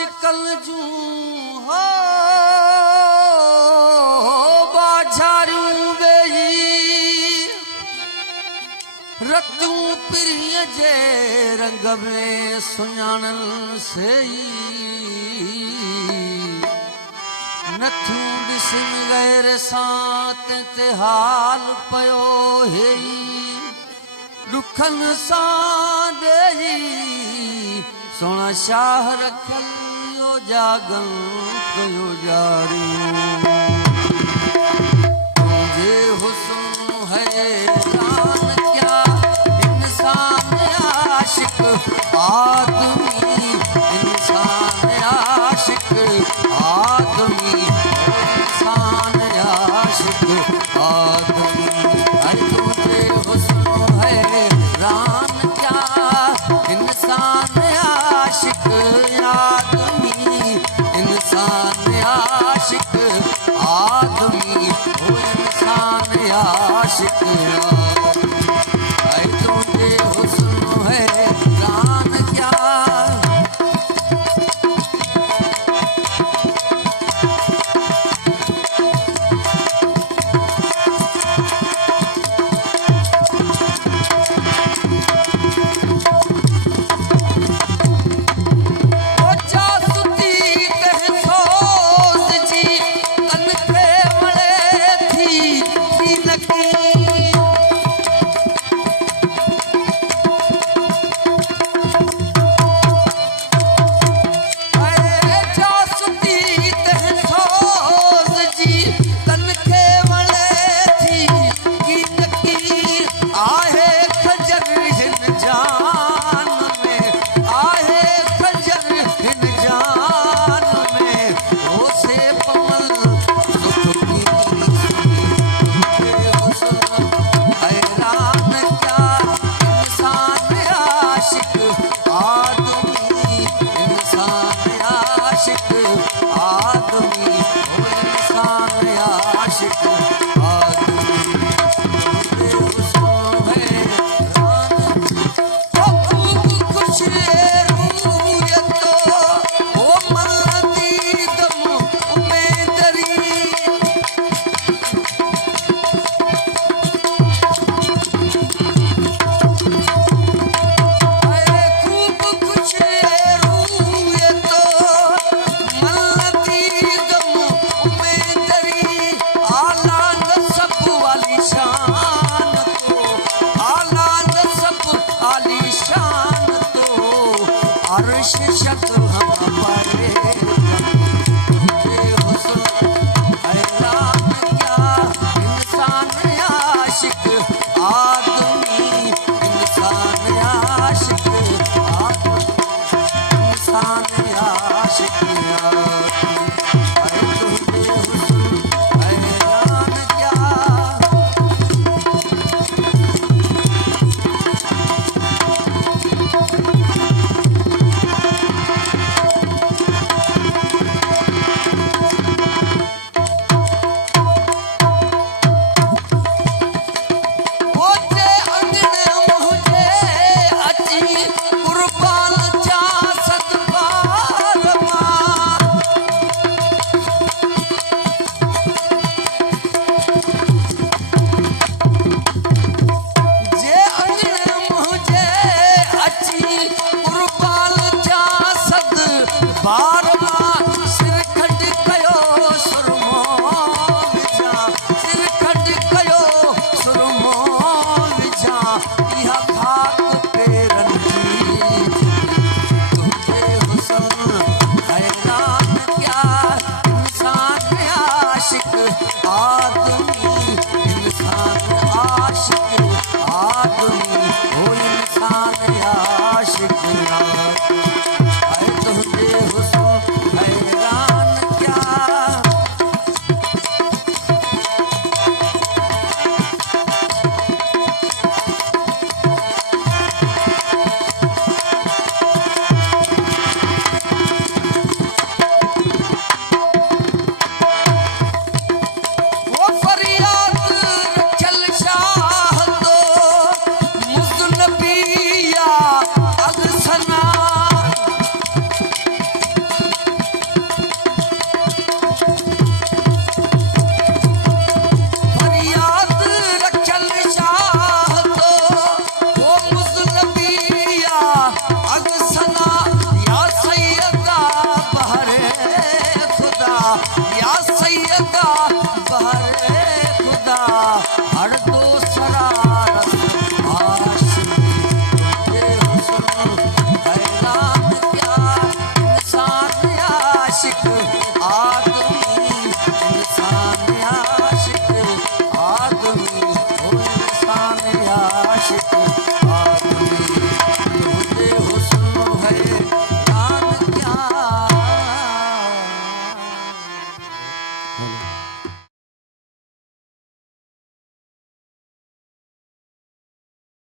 आशिकल जू हो बाझारू गई रतू प्रिय जे रंग में सुञाणल सही नथू ॾिसन गैर सां ते हाल पयो हेई दुखन सां ॾेई सोना शाह रखल यो जागल कयो जारी तुझे हुस्न हैरान क्या इंसान आशिक आदमी इंसान आशिक आदमी इंसान आशिक आदमी तुझे हुस्न हैरान क्या इंसान आशिक आदमी इंसान आशिक आदमी ओ इंसान आशिक तुझे हुस्न हैरान क्या Lucky.